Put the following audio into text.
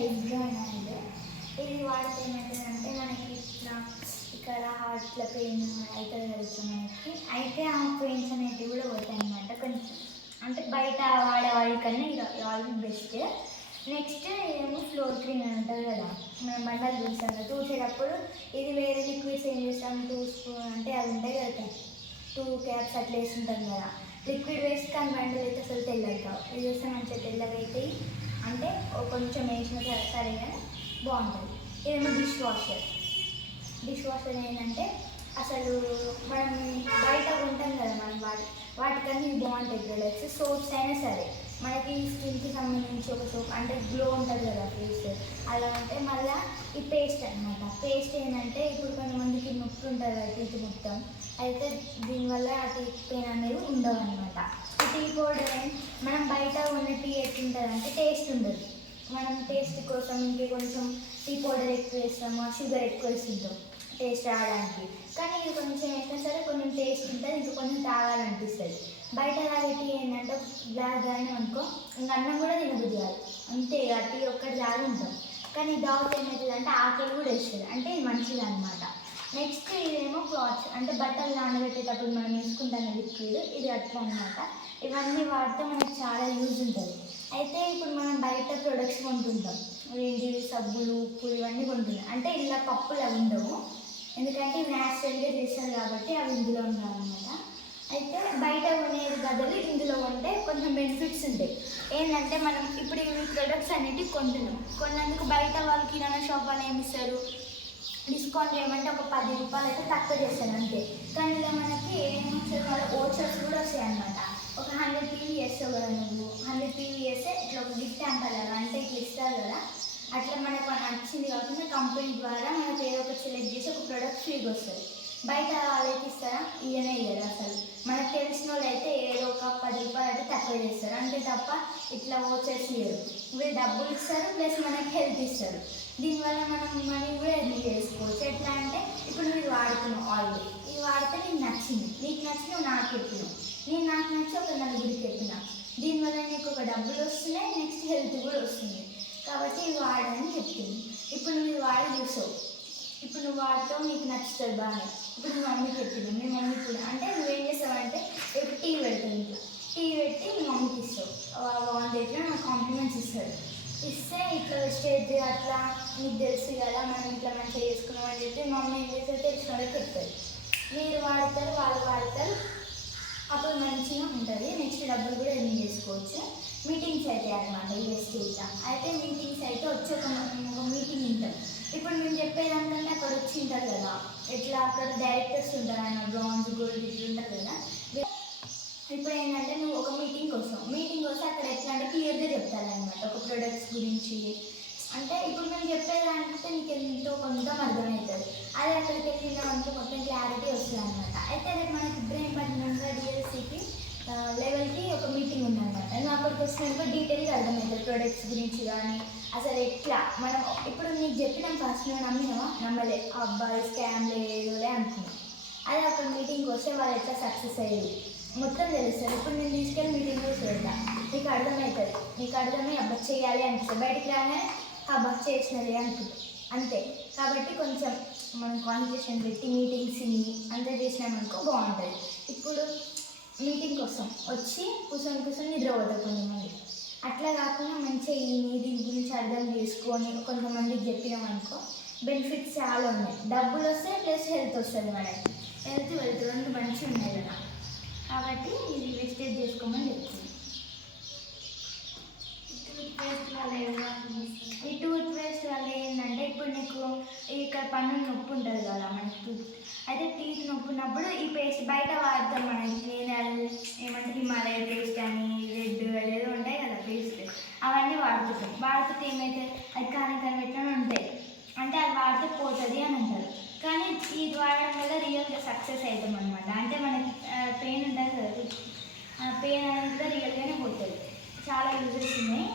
Eyebrow అనేది ఇది వాడితే ఏమవుతుందంటే మనకి ఇట్లా ఇక్కడ హార్ట్లో పెయిన్ అవుతుంది కదా మనకి అయితే ఆ పెయిన్స్ అనేవి కూడా పోతాయి అనమాట కొంచెం అంటే బయట వాడే ఆయిల్ కన్నా ఇది ఆయిల్ బెస్ట్ నెక్స్ట్ ఏమో ఫ్లోర్ క్లీన్ అంటారు కదా. మనం బండలు చూసాం కదా చూసేటప్పుడు ఇది వేరే లిక్విడ్స్ ఏం చేస్తాం టూ స్పూన్ అంటే అది ఉంటాయి కదా టూ క్యాప్స్ అట్లా వేస్తుంటాం కదా లిక్విడ్ వేస్ట్ కానీ బండలు అయితే అసలు తెల్లగా ఇది చూస్తే మంచిగా తెల్లగా అవుతాయి అంటే కొంచెం వేసిన సరే సరే కానీ బాగుంటుంది ఇదేమో డిష్ వాషర్. డిష్ వాషర్ ఏంటంటే అసలు మనం బయట ఉంటాం కదా మనం వాటి వాటికన్నా ఇది బాగుంటుంది ప్రొడక్ట్స్ సోప్స్ అయినా సరే మనకి స్కిన్కి సంబంధించి ఒక సోప్ అంటే గ్లో ఉంటుంది కదా ఫేస్ అలా ఉంటే మళ్ళీ ఈ పేస్ట్ అనమాట పేస్ట్ ఏంటంటే ఇప్పుడు కొంతమందికి నొప్పి ఉంటుంది కదా టీత్ మొత్తం. అయితే దీనివల్ల ఆ టీత్ పెయిన్ అనేది ఉండవు అనమాట టీ పౌడర్ మనం బయట ఉన్న టీ ఎట్లుంటుంది అంటే టేస్ట్ ఉండదు మనం టేస్ట్ కోసం ఇంకే కొంచెం టీ పౌడర్ ఎక్కువ వేస్తాము షుగర్ ఎక్కువ వేస్తుంటాం టేస్ట్ రావడానికి. కానీ ఇది కొంచెం వేసినా సరే కొంచెం టేస్ట్ ఉంటుంది ఇంకా కొంచెం తాగాలనిపిస్తుంది. బయట తాగే టీ ఏంటంటే ఒక గ్లాస్ తాగినాం అనుకో ఇంకా అన్నం కూడా తినబుద్ధి కాదు. అంతే ఆ టీ ఒక్కటి తాగి ఉంటాం కానీ దావత్ ఏమవుతుంది అంటే ఆకలి కూడా వేస్తుంది. అంటే ఇది మంచిది అనమాట నెక్స్ట్ ఇదేమో క్లాత్స్. అంటే బట్టలు నానబెట్టేటప్పుడు మనం వేసుకుంటాం లిక్విడ్ ఇది అట్లా అనమాట ఇవన్నీ వాడితే మనకి చాలా యూజ్ ఉంటుంది. అయితే ఇప్పుడు మనం బయట ప్రొడక్ట్స్ కొంటుంటాం. ఏంటి సబ్బులు ఉప్పు ఇవన్నీ కొంటున్నాం అంటే ఇలా పప్పులు అవి ఉండవు. ఎందుకంటే న్యాచురల్గా చేస్తారు కాబట్టి అవి ఇందులో ఉండాలన్నమాట. అయితే బయట కొనే బదులు ఇందులో కొంటే కొంచెం బెనిఫిట్స్ ఉంటాయి. ఏంటంటే మనం ఇప్పుడు ఈ ప్రొడక్ట్స్ అనేటివి కొంటున్నాం. కొన్నందుకు బయట వాళ్ళు కిరాణా షాప్ వాళ్ళు ఏమి ఇస్తారు? డిస్కౌంట్ చేయమంటే ఒక పది రూపాయలు అయితే తక్కువ చేస్తారు అంతే. కానీ ఇలా మనకి ఏం వాళ్ళ ఓచర్స్ కూడా వస్తాయి అనమాట ఒక హండ్రెడ్ పీవీ చేస్తావు కదా నువ్వు. హండ్రెడ్ పీవీ చేస్తే ఇట్లా ఒక గిఫ్ట్ అంటారు కదా అంటే ఇట్లా ఇస్తారు కదా. అట్లా మనకు నచ్చింది కాకుండా కంపెనీ ద్వారా మనకు ఏదో ఒకటి సెలెక్ట్ చేసి ఒక ప్రోడక్ట్ ఫ్రీగా వస్తుంది. బయట వాళ్ళకి ఇస్తారా? ఇయనే ఇయ్యరు అసలు. మనకు తెలిసిన వాళ్ళు అయితే ఏదో ఒక పది రూపాయలు అయితే తక్కువ చేస్తారు. అంతే తప్ప ఇట్లా ఓచర్స్ ఇయ్యరు. వీళ్ళు డబ్బులు ఇస్తారు ప్లస్ మనకి హెల్త్ ఇస్తారు. దీనివల్ల మనం మనీ కూడా ఎర్న్ చేసుకోవచ్చు. ఎట్లా అంటే ఇప్పుడు నువ్వు వాడుతున్నావు ఆయిల్ ఇది వాడితే నీకు నచ్చింది. నీకు నచ్చి నువ్వు నాకు చెప్పినావు నేను నాకు నచ్చి ఒక నలుగురికి చెప్పిన. దీనివల్ల నీకు ఒక డబ్బులు వస్తున్నాయి నెక్స్ట్ హెల్త్ కూడా వస్తుంది. కాబట్టి ఇవి వాడని చెప్తుంది ఇప్పుడు నువ్వు ఇది వాడి చూసావు. ఇప్పుడు నువ్వు వాడతావు నీకు నచ్చుతుంది బాగా ఇప్పుడు మీ మమ్మీ చెప్పింది. మీ మమ్మీ కూడా అంటే నువ్వేం చేస్తావంటే ఇప్పుడు టీ పెడతావు ఇంట్లో. టీ పెట్టి మీ మమ్మీకి ఇస్తావు. బాగుంది. నాకు కాంప్లిమెంట్స్ ఇస్తారు ఇస్తే ఇట్లా స్టేజ్ అట్లా మీకు తెలుసు కదా మనం ఇట్లా మంచిగా చేసుకున్నాం అని చెప్పి మమ్మీ ఏం చేస్తే తెలిసిన వాళ్ళకి చెప్తుంది మీరు వాడతారు వాళ్ళు వాడతారు అప్పుడు మంచిగా ఉంటుంది. నెక్స్ట్ డబ్బులు కూడా ఎర్న్ చేసుకోవచ్చు. మీటింగ్స్ అయితే అనమాట యూఎస్ అయితే మీటింగ్స్ అయితే వచ్చి ఒక మీటింగ్ ఉంటుంది. ఇప్పుడు మేము చెప్పేదానికంటే అక్కడ వచ్చి ఉంటారు కదా. ఎట్లా? అక్కడ డైరెక్టర్స్ ఉంటారు ఆయన బ్రాంజ్ గోల్డ్ ఇట్లా ఉంటారు కదా. ఇప్పుడు ఏంటంటే నువ్వు మీటింగ్ వస్తే అక్కడ ఎట్లా అంటే క్లియర్గా చెప్తారనమాట ఒక ప్రొడక్ట్స్ గురించి. అంటే ఇప్పుడు మేము చెప్పేదానికంటే నీకు ఎంతో కొంత అర్థమవుతుంది. అదే అక్కడికి వెళ్ళినా మనకి మొత్తం క్లారిటీ వస్తుంది అనమాట అయితే రేపు మనకి బ్రెయిన్ పట్టినాక డిఎల్సీకి లెవెల్కి ఒక మీటింగ్ ఉందన్నమాట. నువ్వు అక్కడికి వచ్చినాక డీటెయిల్గా అర్థమవుతుంది ప్రొడక్ట్స్ గురించి కానీ అసలు ఎట్లా? మనం ఇప్పుడు నీకు చెప్పినాం ఫస్ట్ నువ్వు నమ్మినావా? నమ్మలే. అబ్బాయి స్కామ్ లేదులే అనుకున్నాం. అదే అక్కడ మీటింగ్కి వస్తే వాళ్ళు ఎట్లా సక్సెస్ అయ్యేది మొత్తం తెలుస్తుంది ఇప్పుడు నేను తీసుకెళ్ళి మీటింగ్లో చేసి నీకు అర్థమవుతుంది నీకు అర్థమై అబ్బా చేయాలి అనిపిస్తుంది. బయటికి రాగానే అబ్బా చేసినది అనుకుంటా అంతే. కాబట్టి కొంచెం మనం కాన్వర్సేషన్ పెట్టి మీటింగ్స్ అంతా చేసినామనుకో బాగుంటుంది. ఇప్పుడు మీటింగ్ కోసం వచ్చి కూర్చొని కూర్చొని నిద్రపోతారు కొంతమంది. అట్లా కాకుండా మంచిగా ఈ మీటింగ్ గురించి అర్థం చేసుకొని కొంతమందికి చెప్పినామనుకో బెనిఫిట్స్ చాలా ఉన్నాయి. డబ్బులు వస్తే ప్లస్ హెల్త్ వస్తుంది మనకి హెల్త్ వెల్త్ రెండు మంచిగా ఉన్నాయి కదా కాబట్టి ఇది వేస్టేజ్ చేసుకోమని చెప్తుంది వల్ల ఈ టూత్ పేస్ట్ వల్ల ఏంటంటే ఇప్పుడు నీకు ఇక్కడ పన్ను నొప్పి ఉంటుంది కదా మనకి టూత్ అయితే టీత్ నొప్పి ఉన్నప్పుడు ఈ పేస్ట్ బయట వాడతాం మనకి నేను ఏమంటే హిమాలయ పేస్ట్ అని రెడ్ ఏదో ఉంటాయి కదా పేస్ట్ అవన్నీ వాడుతుంటాం వాడుతుంటే ఏమైతే అది కారం కారం ఎట్లా ఉంటాయి. అంటే అది వాడితే పోతుంది అని సక్సెస్ అవుతాం అనమాట అంటే మనకి పెయిన్ ఉంటుంది కదా ఆ పెయిన్ అనేది కూడా రియల్గానే పోతుంది. చాలా యూజెస్ ఉన్నాయి.